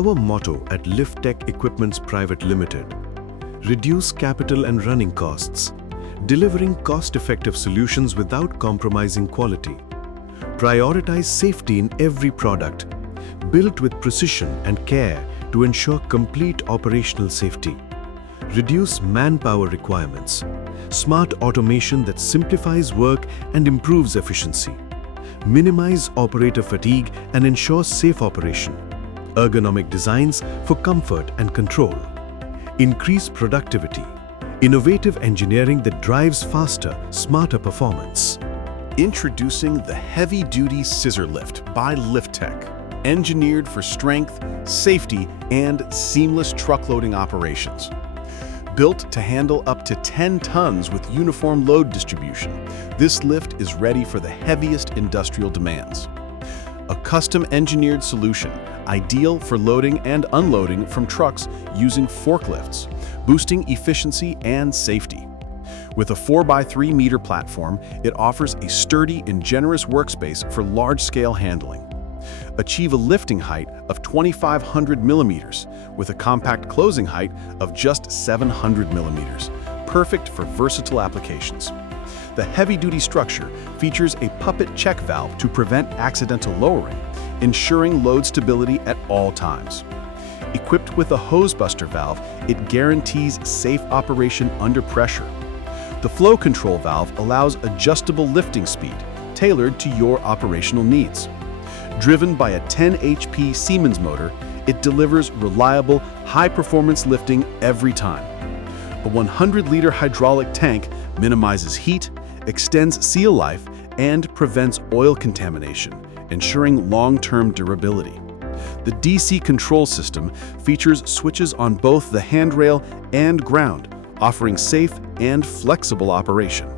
Our motto at LiftTech Equipments Private Limited: reduce capital and running costs, delivering cost-effective solutions without compromising quality. Prioritize safety in every product, built with precision and care to ensure complete operational safety. Reduce manpower requirements, smart automation that simplifies work and improves efficiency. Minimize operator fatigue and ensure safe operation. Ergonomic designs for comfort and control. Increase productivity. Innovative engineering that drives faster, smarter performance. Introducing the heavy-duty scissor lift by LiftTech, engineered for strength, safety, and seamless truck loading operations. Built to handle up to 10 tons with uniform load distribution, this lift is ready for the heaviest industrial demands. A custom-engineered solution, ideal for loading and unloading from trucks using forklifts, boosting efficiency and safety. With a 4x3 meter platform, it offers a sturdy and generous workspace for large-scale handling. Achieve a lifting height of 2,500 millimeters with a compact closing height of just 700 millimeters, perfect for versatile applications. The heavy-duty structure features a puppet check valve to prevent accidental lowering, ensuring load stability at all times. Equipped with a hose buster valve, it guarantees safe operation under pressure. The flow control valve allows adjustable lifting speed, tailored to your operational needs. Driven by a 10 HP Siemens motor, it delivers reliable, high-performance lifting every time. A 100-liter hydraulic tank minimizes heat, extends seal life, and prevents oil contamination, ensuring long-term durability. The DC control system features switches on both the handrail and ground, offering safe and flexible operation.